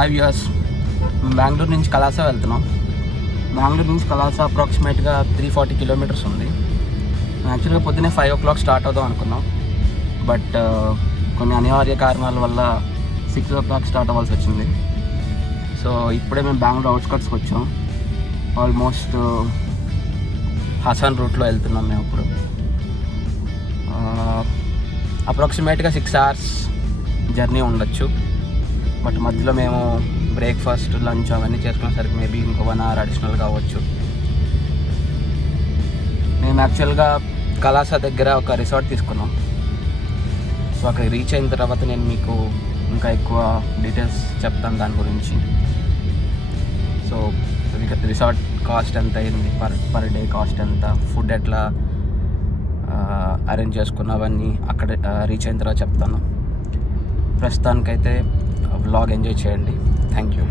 5 years బెంగళూరు నుంచి కలాస వెళ్తున్నాం. బెంగళూరు నుంచి కలాస అప్రాక్సిమేట్గా 340 కిలోమీటర్స్ ఉంది. యాక్చువల్గా పొద్దున్నే 5 o'clock స్టార్ట్ అవుదాం అనుకున్నాం. బట్ కొన్ని అనివార్య కారణాల వల్ల 6 o'clock స్టార్ట్ అవ్వాల్సి వచ్చింది. సో ఇప్పుడే మేము బెంగళూరు అవుట్స్కట్స్కి వచ్చాం. ఆల్మోస్ట్ హసన్ రూట్లో వెళ్తున్నాం మేము ఇప్పుడు. అప్రాక్సిమేట్గా 6 hours జర్నీ ఉండొచ్చు. బట్ మధ్యలో మేము బ్రేక్ఫాస్ట్, లంచ్ అవన్నీ చేసుకునేసరికి మేబీ ఇంకో 1 hour అడిషనల్ కావచ్చు. మేము యాక్చువల్గా కలాస దగ్గర ఒక రిసార్ట్ తీసుకున్నాం. సో అక్కడికి రీచ్ అయిన తర్వాత నేను మీకు ఇంకా ఎక్కువ డీటెయిల్స్ చెప్తాను దాని గురించి. సో రిసార్ట్ కాస్ట్ ఎంత అయింది, పర్ డే కాస్ట్ ఎంత, ఫుడ్ ఎట్లా అరేంజ్ చేసుకున్నవన్నీ అక్కడ రీచ్ అయిన తర్వాత చెప్తాను. ప్రస్తుతానికైతే వ్లాగ్ ఎంజాయ్ చేయండి. Thank you.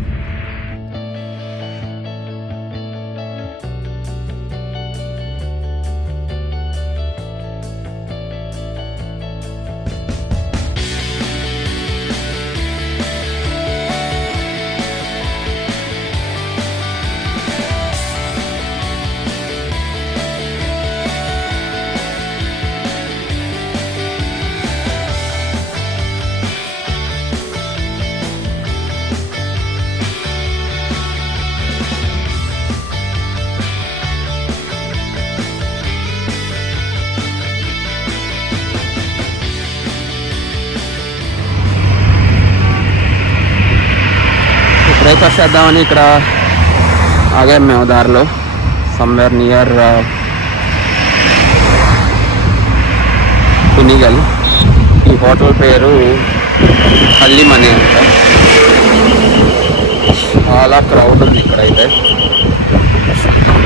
బ్రేక్ఫాస్ట్ చేద్దామని ఇక్కడ ఆగాం మేము దారిలో, సమ్వేర్ నియర్ కునిగల్. ఈ హోటల్ పేరు హల్లిమనీ అంట. చాలా క్రౌడ్ ఉంది ఇక్కడైతే.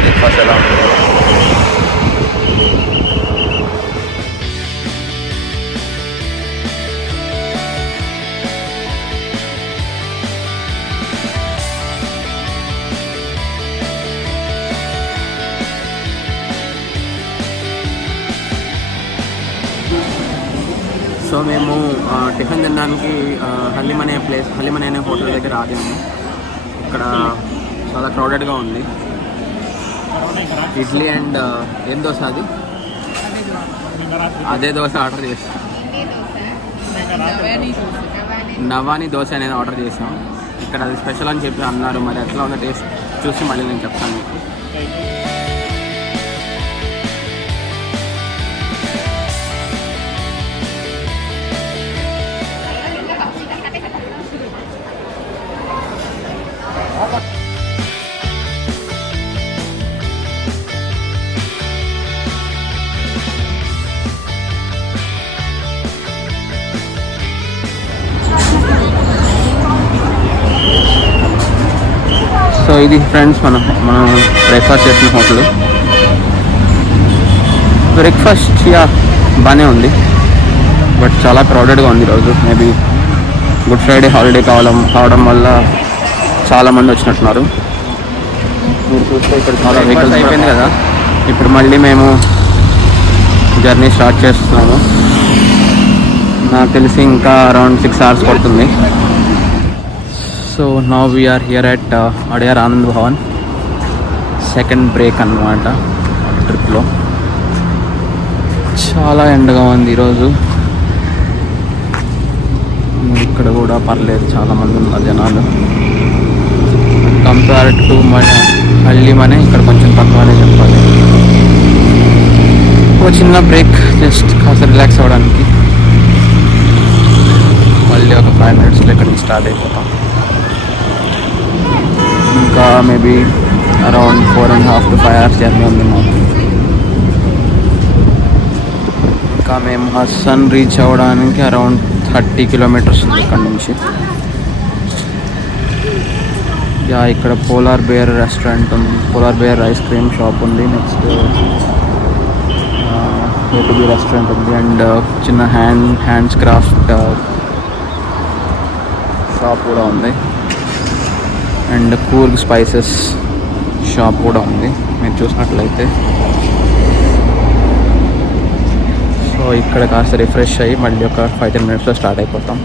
బ్రేక్ఫాస్ట్ ఎలా ఉంటుంది. సో మేము టిఫిన్ తినడానికి హల్లిమనీ అనే హోటల్ దగ్గర ఆగాము. ఇక్కడ చాలా క్రౌడెడ్గా ఉంది. ఇడ్లీ అండ్ ఏం దోశ అది, అదే దోశ ఆర్డర్ చేసాం. నవానీ దోశ అనేది ఆర్డర్ చేసాం. ఇక్కడ అది స్పెషల్ అని చెప్పి అన్నారు. మరి ఎట్లా ఉందో టేస్ట్ చూసి మళ్ళీ నేను చెప్తాను మీకు. సో ఇది ఫ్రెండ్స్ మనం బ్రేక్ఫాస్ట్ చేసిన హోటల్. బ్రేక్ఫాస్ట్ బాగానే ఉంది, బట్ చాలా క్రౌడెడ్గా ఉంది ఈరోజు. మేబీ గుడ్ ఫ్రైడే హాలిడే కావడం వల్ల చాలామంది వచ్చినట్టున్నారు. మీరు చూస్తే ఇక్కడ చాలా వెహికల్స్ అయిపోయింది కదా. ఇప్పుడు మళ్ళీ మేము జర్నీ స్టార్ట్ చేస్తున్నాము. నాకు తెలిసి ఇంకా అరౌండ్ 6 hours పడుతుంది. So now we're here at Adyar Anand Bhavan. Second break అన్నమాట ట్రిప్లో. చాలా ఎండగా ఉంది ఈరోజు. ఇక్కడ కూడా పర్లేదు, చాలామంది ఉన్నారు జనాలు. కంపేర్ టు హల్లిమనీ ఇక్కడ కొంచెం తక్కువనే చెప్పాలి. ఒక చిన్న బ్రేక్, జస్ట్ కాస్త రిలాక్స్ అవ్వడానికి. మళ్ళీ ఒక 5 minutesలో ఇక్కడ నుంచి స్టార్ట్ అయిపోతాం. ఇంకా maybe around 4.5 to 5 hours journey ఉంది మాకు. ఇంకా మేము హసన్ రీచ్ అవ్వడానికి అరౌండ్ 30 kilometers ఉంది ఇక్కడ నుంచి. ఇక్కడ పోలార్ బేర్ రెస్టారెంట్ ఉంది, polar bear ice cream shop ఉంది. నెక్స్ట్ ఏటుబి రెస్టారెంట్ ఉంది. అండ్ చిన్న హ్యాండ్స్ క్రాఫ్ట్ షాప్ కూడా ఉంది. అండ్ కూర్గ్ స్పైసెస్ షాప్ కూడా ఉంది మీరు చూసినట్లయితే. సో ఇక్కడ కాస్త రిఫ్రెష్ అయ్యి మళ్ళీ ఒక 5-10 minutesలో స్టార్ట్ అయిపోతాం.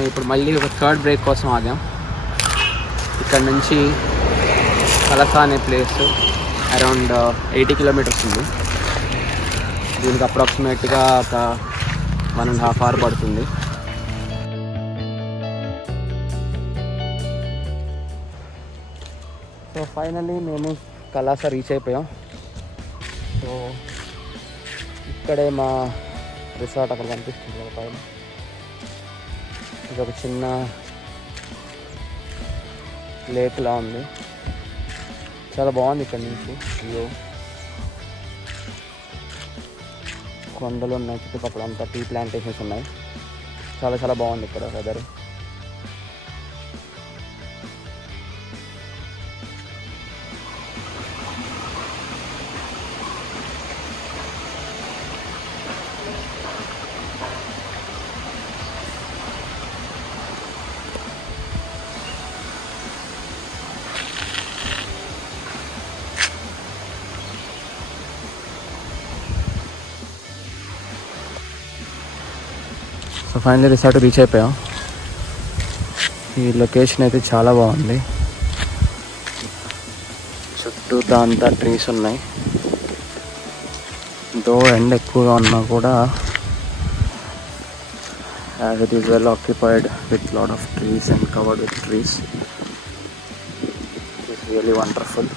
మేము ఇప్పుడు మళ్ళీ ఒక థర్డ్ బ్రేక్ కోసం ఆగాం. ఇక్కడ నుంచి కలసా అనే ప్లేస్ అరౌండ్ 80 కిలోమీటర్స్ ఉంది. దీనికి అప్రాక్సిమేట్గా ఒక 1.5 hours పడుతుంది. సో ఫైనల్లీ మేము కలాసా రీచ్ అయిపోయాం. సో ఇక్కడే మా రిసార్ట్ అక్కడ కనిపిస్తుంది ఒక పైన. ఇది ఒక చిన్న లేక్లా ఉంది, చాలా బాగుంది. ఇక్కడ నుంచి వ్యూ, కొండలు ఉన్నాయి చుట్టుపక్కల అంతా, టీ ప్లాంటేషన్స్ ఉన్నాయి. చాలా చాలా బాగుంది ఇక్కడ weather. So finally resort reach అయిపోయాం. ఈ లొకేషన్ అయితే చాలా బాగుంది. చుట్టూతా అంతా ట్రీస్ ఉన్నాయి. దో ఎండ ఎక్కువగా ఉన్నా కూడా as it is well occupied with lot of trees and covered with trees. It's really wonderful.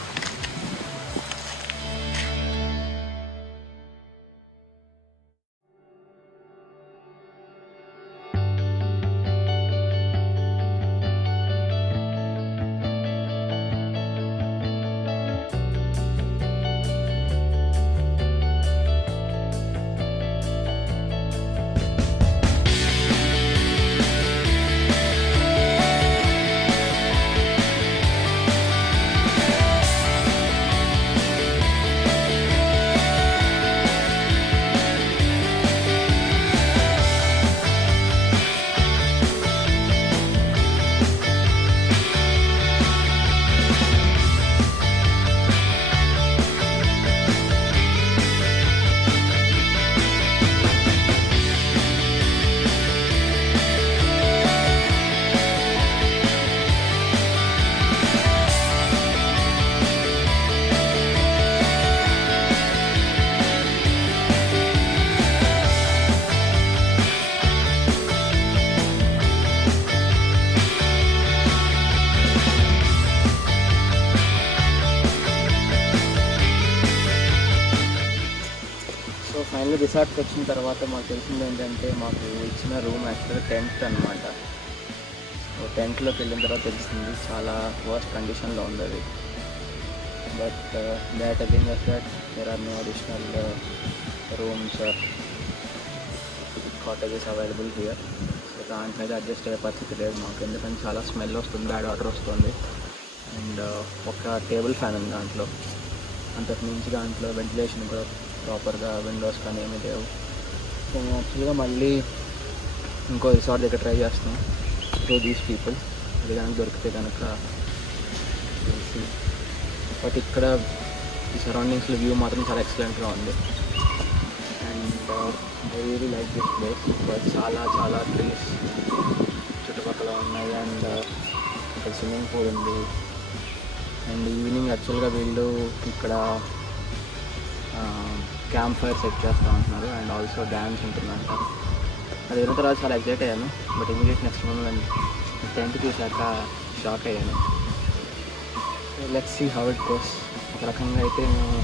Final రిసార్ట్కి వచ్చిన తర్వాత మాకు తెలిసింది ఏంటంటే, మాకు ఇచ్చిన రూమ్ యాక్చువల్గా టెంట్ అనమాట. సో టెంట్లోకి వెళ్ళిన తర్వాత తెలిసింది చాలా వర్స్ట్ కండిషన్లో ఉంది అది. But they are telling us that there are no additional rooms or cottages available here. So దాంట్లో అయితే అడ్జస్ట్ అయ్యే పరిస్థితి లేదు మాకు, ఎందుకంటే చాలా స్మెల్ వస్తుంది, బ్యాడ్ వాటర్ వస్తుంది. అండ్ ఒక టేబుల్ ఫ్యాన్ ఉంది దాంట్లో, అంతకు మించి దాంట్లో వెంటిలేషన్ కూడా ప్రాపర్గా విండోస్ కానీ ఏమీ లేవు. సో యాక్చువల్గా మళ్ళీ ఇంకో రిసార్ట్ దగ్గర ట్రై చేస్తున్నాం త్రూ దీస్ పీపుల్. అది కనుక దొరికితే కనుక తెలిసి. బట్ ఇక్కడ ఈ సరౌండింగ్స్లో వ్యూ మాత్రం చాలా ఎక్సలెంట్గా ఉంది. And I really like this place. But చాలా చాలా ట్రీస్ చుట్టుపక్కల ఉన్నాయి. అండ్ ఇక్కడ స్విమ్మింగ్ పూల్ ఉంది. అండ్ ఈవినింగ్ యాక్చువల్గా వీళ్ళు ఇక్కడ క్యాంప్ ఫైర్ సెట్ చేస్తూ ఉంటున్నారు. అండ్ ఆల్సో డ్యాన్స్ ఉంటుందంట. అది అయిన తర్వాత చాలా ఎగ్జైట్ అయ్యాను. But immediate next moment tent చూశాక షాక్ అయ్యాను. Let's see how it goes. ఒక రకంగా అయితే మేము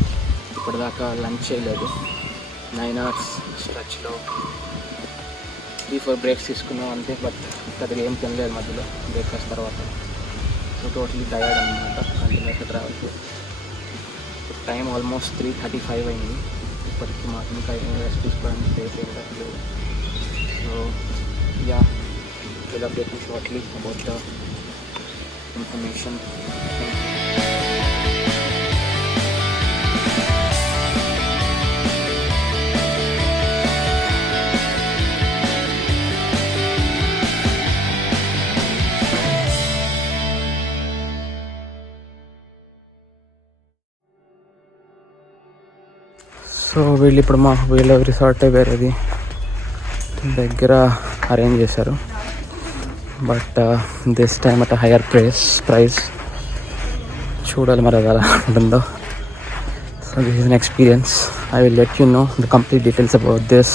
ఇప్పటిదాకా లంచ్ చేయలేదు. 9 hours స్ట్రెచ్లో 3-4 breaks తీసుకున్నాం అంతే. బట్ పెద్దగా ఏం తినలేదు మధ్యలో బ్రేక్ఫాస్ట్ తర్వాత. సో టోటలీ టయర్డ్ అనమాట కంటిన్యూస్గా ట్రావెల్ చేసి. టైం ఆల్మోస్ట్ 3:35 అయింది. ఇప్పటికి మాకు ఇంకా రెస్ట్ తీసుకోవడానికి ప్లేస్ ఏం లేదు. So ya, will update you shortly about the information. So వీళ్ళు ఇప్పుడు వీళ్ళ రిసార్ట్ వేరేది దగ్గర అరేంజ్ చేశారు. But this time at higher price. చూడాలి మరి అది ఎలా ఉంటుందో. So this is an experience. I will let you know the complete details about this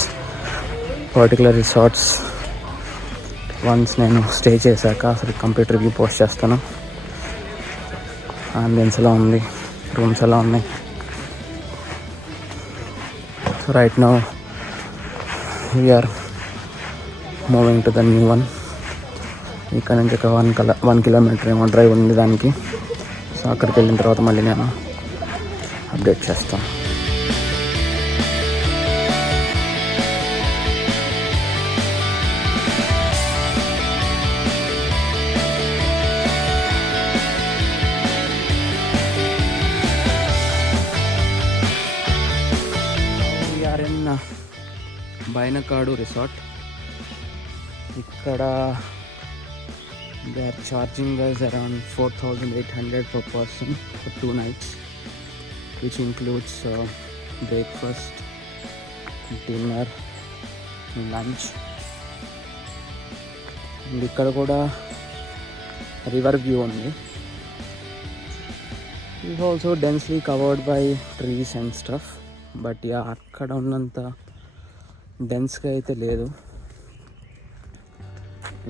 particular resorts once నేను స్టే చేశాక అసలు కంప్లీట్ రివ్యూ పోస్ట్ చేస్తాను. అంబియన్స్ ఎలా ఉంది, రూమ్స్ ఎలా ఉన్నాయి. So right now we're moving to the new one. ఇక్కడ నుంచి ఒక 1 కిలోమీటర్ ఏమో డ్రైవ్ ఉంది దానికి. సో అక్కడికి వెళ్ళిన తర్వాత మళ్ళీ నేను అప్డేట్ చేస్తాను. We are in Bainakadu resort. ఇక్కడ they are charging us around 4,800 per person for 2 nights, which includes breakfast, dinner, lunch. And ఇక్కడ కూడా రివర్ వ్యూ ఉంది. It is also densely covered by trees and stuff, but yeah, అక్కడ ఉన్నంత డెన్స్గా అయితే లేదు.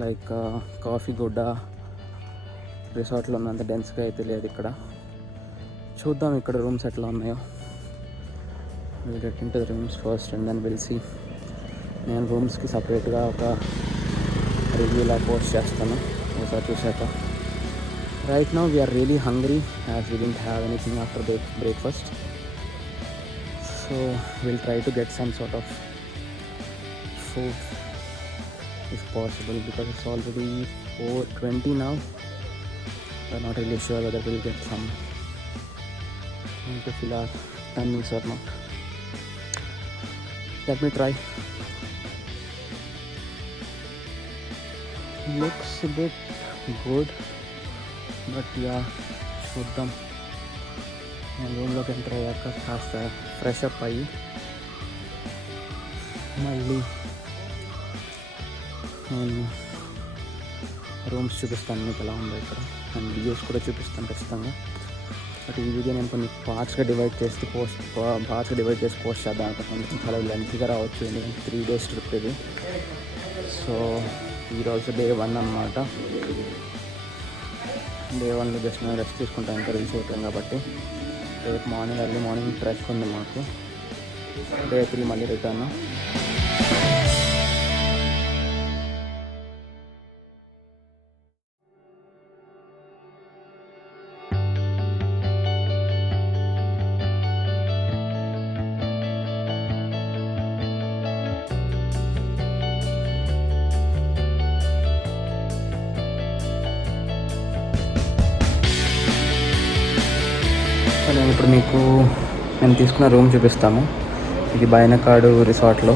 Like coffee గుడ్డ రిసార్ట్లో ఉన్నంత డెన్స్గా అయితే లేదు ఇక్కడ. చూద్దాం ఇక్కడ రూమ్స్ ఎట్లా ఉన్నాయో. Will get in to the rooms first and then will see. నేను రూమ్స్కి సపరేట్గా ఒక రివ్యూలా పోస్ట్ చేస్తాను ఒకసారి చూసాక. Right now we're really hungry as we didn't have anything after breakfast. So will try to get some sort of food if possible, because it's already 4:20 now. I'm not really sure whether we'll get some to fill our tummies or not. Let me try. Looks a bit good, but yeah, చూద్దాం. నేను రూమ్లోకి ఎంటర్ అయ్యాక కాస్త fresh up అయ్యి మళ్ళీ నేను రూమ్స్ చూపిస్తాను మీకు ఎలా ఉందో ఇక్కడ. అండ్ వీడియోస్ కూడా చూపిస్తాను ఖచ్చితంగా. బట్ ఈ వీడియో నేను కొన్ని పార్ట్స్గా డివైడ్ చేసి పోస్ట్ చేద్దాం అనుకుంటున్నాను. చాలా లెంతీగా రావచ్చు, ఎందుకంటే 3 days ట్రిప్ ఇది. సో ఈరోజు డే 1 అన్నమాట. డే 1లో జస్ట్ నేను రెస్ట్ తీసుకుంటాను, ఇంకా రీచ్ అవుతాం కాబట్టి. రేపు ఎర్లీ మార్నింగ్ ట్రెక్ ఉంది మాకు. డే 3 మళ్ళీ రిటర్న్. నేను ఇప్పుడు మీకు నేను తీసుకున్న రూమ్ చూపిస్తాము. ఇది బైనకాడు రిసార్ట్లో.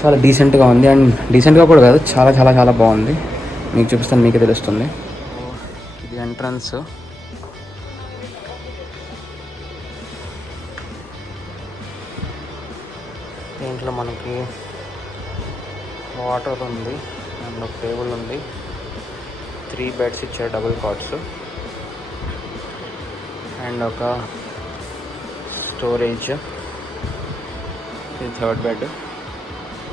చాలా డీసెంట్గా ఉంది. అండ్ డీసెంట్గా కూడా కాదు, చాలా చాలా చాలా బాగుంది. మీకు చూపిస్తాను, మీకే తెలుస్తుంది. ఇది ఎంట్రన్స్. దీంట్లో మనకి వాటర్ ఉంది అండ్ ఒక టేబుల్ ఉంది. 3 beds ఇచ్చారు, డబుల్ కాట్స్. అండ్ ఒక స్టోరేజ్, ఇది 3rd bed.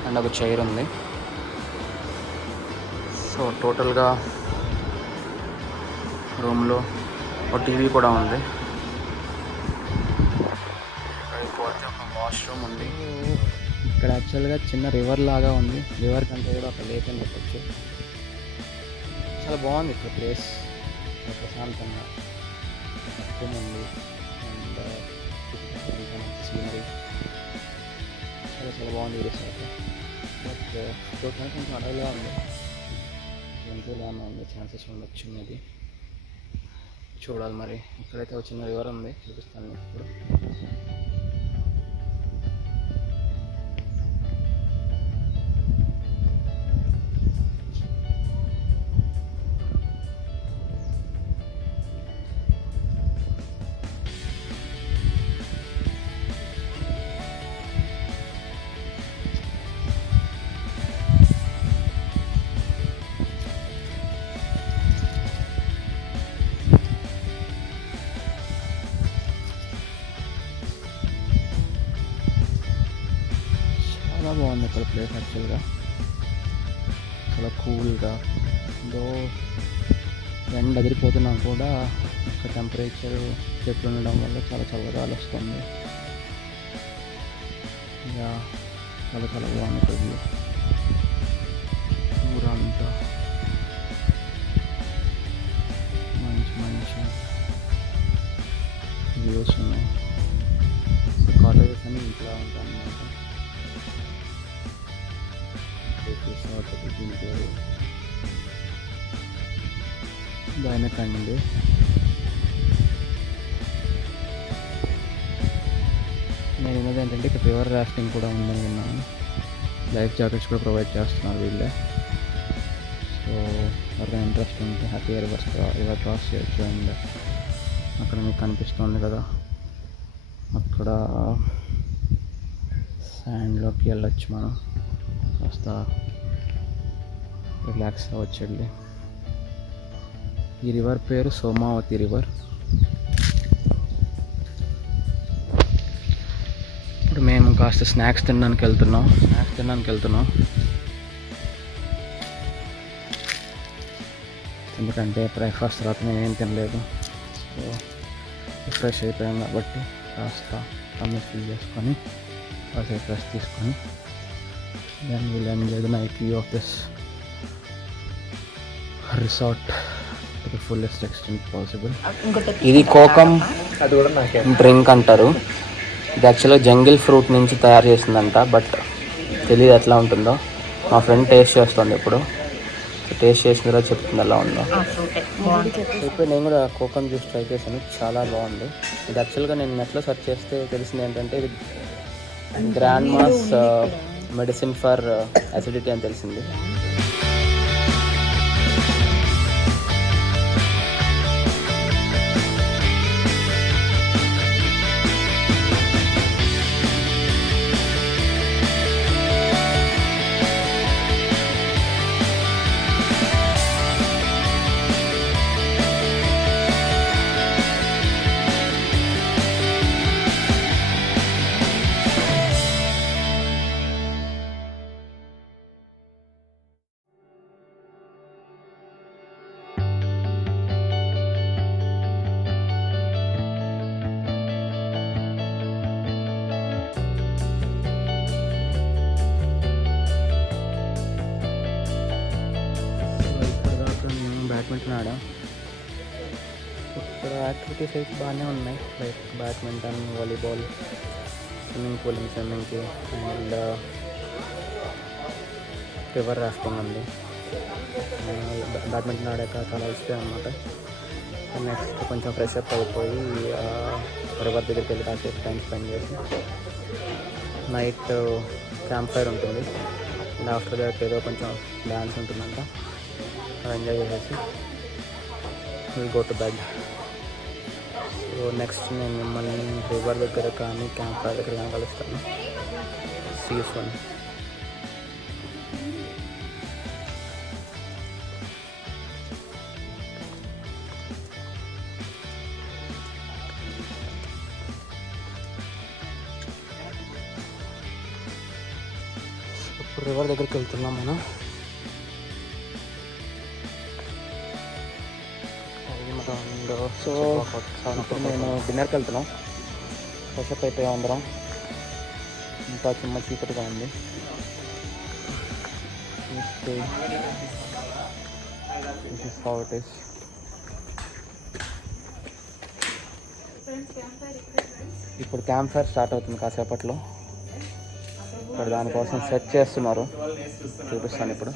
అండ్ ఒక చైర్ ఉంది. సో టోటల్గా రూమ్లో ఒక టీవీ కూడా ఉంది. ఒక వాష్రూమ్ ఉంది. ఇక్కడ యాక్చువల్గా చిన్న రివర్ లాగా ఉంది. రివర్ కంటే కూడా ఒక లేక్ అని చెప్పచ్చు. చాలా బాగుంది ఇక్కడ ప్లేస్, ప్రశాంతంగా మొత్తం ఉంది. అండ్ చుట్టుపక్కల సీనరీ చాలా చాలా బాగుంది రిసార్ట్. బట్ చూడడానికి కొంచెం అడవిగా ఉంది, జంతువులు ఏమైనా ఉంది, ఛాన్సెస్ ఉండొచ్చు మేబీ. చూడాలి మరి. ఇక్కడైతే ఒక చిన్న రివర్ ఉంది, చూపిస్తాను మీకు ఇప్పుడు. ఉంది ఇక్కడ ప్లేస్ యాక్చువల్గా, చాలా కూల్గా. దో ఎండ అదిరిపోతున్నా కూడా ఇక్కడ టెంపరేచర్ చెట్లు ఉండడం వల్ల చాలా చల్లగాలి వస్తుంది. ఇంకా చాలా చాలా బాగుంది ఇక్కడ వ్యూ. ఊరంతా మంచి మంచి వ్యూస్ ఉన్నాయి. కాలేజెస్ అన్నీ ఇంట్లో ఉంటాయి అన్నమాట. దానికండి నేను విన్నది ఏంటంటే ఇక్కడ రివర్ రాఫ్టింగ్ కూడా ఉందని విన్నాను. లైఫ్ జాకెట్స్ కూడా ప్రొవైడ్ చేస్తున్నారు వీళ్ళే. సో ఎవరికైనా ఇంట్రెస్ట్ ఉంటే హ్యాపీగా రివర్ క్రాస్ చేయొచ్చు. అండ్ అక్కడ మీకు కనిపిస్తుంది కదా, అక్కడ శాండ్లోకి వెళ్ళొచ్చు మనం, కాస్త రిలాక్స్ అవ్వచ్చు వెళ్ళి. ఈ రివర్ పేరు సోమావతి రివర్. ఇప్పుడు మేము కాస్త స్నాక్స్ తినడానికి వెళ్తున్నాం. ఎందుకంటే బ్రేక్ఫాస్ట్ తర్వాత నేనేం తినలేదు. సో ఫ్రెష్ అయిపోయాం కాబట్టి కాస్త టమ్మీ ఫిల్ చేసుకొని కాసేపు రెస్ట్ తీసుకొని then will enjoy the night view of this resort to the fullest extent possible. ఇది కోకం డ్రింక్ అంటారు. ఇది యాక్చువల్గా జంగిల్ ఫ్రూట్ నుంచి తయారు చేసిందంట, బట్ తెలియదు ఎట్లా ఉంటుందో. మా ఫ్రెండ్ టేస్ట్ చేస్తుంది ఇప్పుడు. టేస్ట్ చేసిన తర్వాత చెప్తుంది ఎలా ఉందో. ఇప్పుడు నేను కూడా కోకం జ్యూస్ ట్రై చేశాను, చాలా బాగుంది. ఇది యాక్చువల్గా నేను నెట్లో సెర్చ్ చేస్తే తెలిసింది ఏంటంటే ఇది grand mass medicine for acidity అని తెలిసింది. బ్యాడ్మింటన్ ఆడాం. ఇక్కడ యాక్టివిటీస్ అయితే బాగానే ఉన్నాయి, like badminton, volleyball, swimming and river rafting ఉంది. బ్యాడ్మింటన్ ఆడాక చాలా ఇష్టం అన్నమాట. నెక్స్ట్ కొంచెం ఫ్రెష్ అప్ అయిపోయి రివర్ దగ్గరికి వెళ్ళి కాసేపు టైం స్పెండ్ చేసి నైట్ క్యాంప్ ఫైర్ ఉంటుంది. అండ్ ఆఫ్టర్ దట్ ఏదో కొంచెం డ్యాన్స్ ఉంటుందంట, ఎంజాయ్ చేసేసి will go to bed. So next నేను మిమ్మల్ని రివర్ దగ్గర కానీ క్యాంప్ ఫైర్ దగ్గర కానీ కలుస్తాను. See you soon. ఇప్పుడు రివర్ దగ్గరికి వెళ్తున్నాం మనం. సో ఇప్పుడు నేను డిన్నర్కి వెళ్తున్నాం. ఫ్రెషప్ అయిపోయాం అందరం. ఇంకా చిన్న చీకటిగా ఉంది. ఇప్పుడు క్యాంప్ ఫైర్ స్టార్ట్ అవుతుంది కాసేపట్లో. ఇక్కడ దానికోసం సెట్ చేస్తున్నారు, చూపిస్తాను ఇప్పుడు.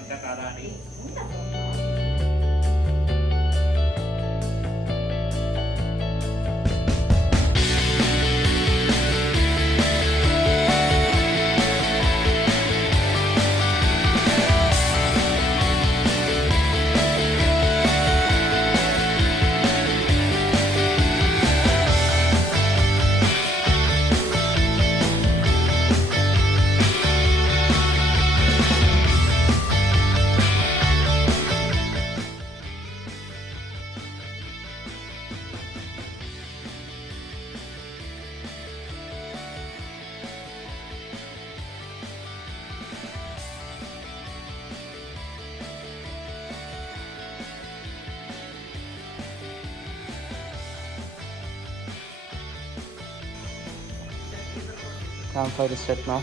campfire is set now.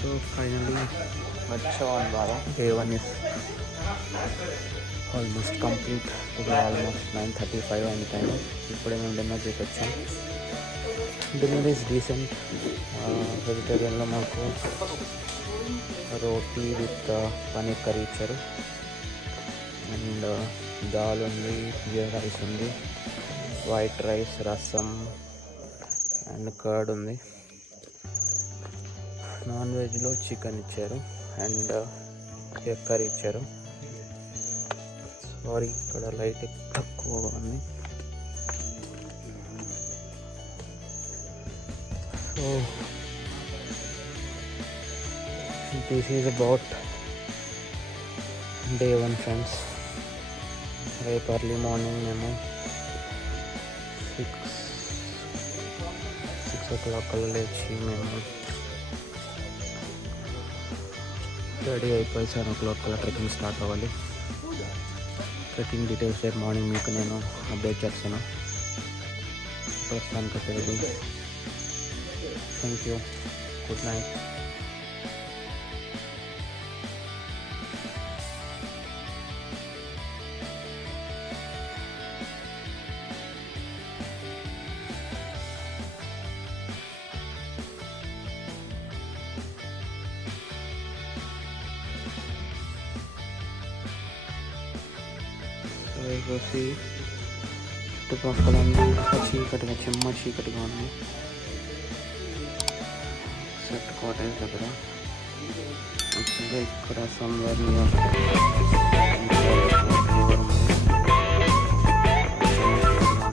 So finally, day 1 is almost complete. Today almost 9:35 and time. ఇప్పుడే మేము డిన్నర్ చేసి వచ్చాం. Dinner is decent. వెజిటేరియన్లో మాకు రోటీ విత్ పనీర్ కర్రీ ఇచ్చారు, అండ్ దాల్ ఉంది, జీరా రైస్ ఉంది, white rice, rasam and curd ఉంది. నాన్ వెజ్లో చికెన్ ఇచ్చారు అండ్ ఎగ్ కర్రీ ఇచ్చారు. సారీ, ఇక్కడ లైట్ తక్కువగా ఉంది. So this is about day 1 friends. రేపు ఎర్లీ మార్నింగ్ మేము 6 o'clock కల్లా లేచి మేము రెడీ అయిపోయి 7 o'clock కల్లా ట్రెక్కింగ్ స్టార్ట్ అవ్వాలి. ట్రెక్కింగ్ డీటెయిల్స్ రేపు మార్నింగ్ మీకు నేను అప్డేట్ చేస్తాను. ప్రస్తుతానికి తెలియదు. Thank you, good night. వచ్చి చుట్టుపక్కల చీకటిగా చెమ్మ చీకటిగా ఉంది. సెట్ కాటేజ్ దగ్గర ఇక్కడ సమ్వేర్ నియర్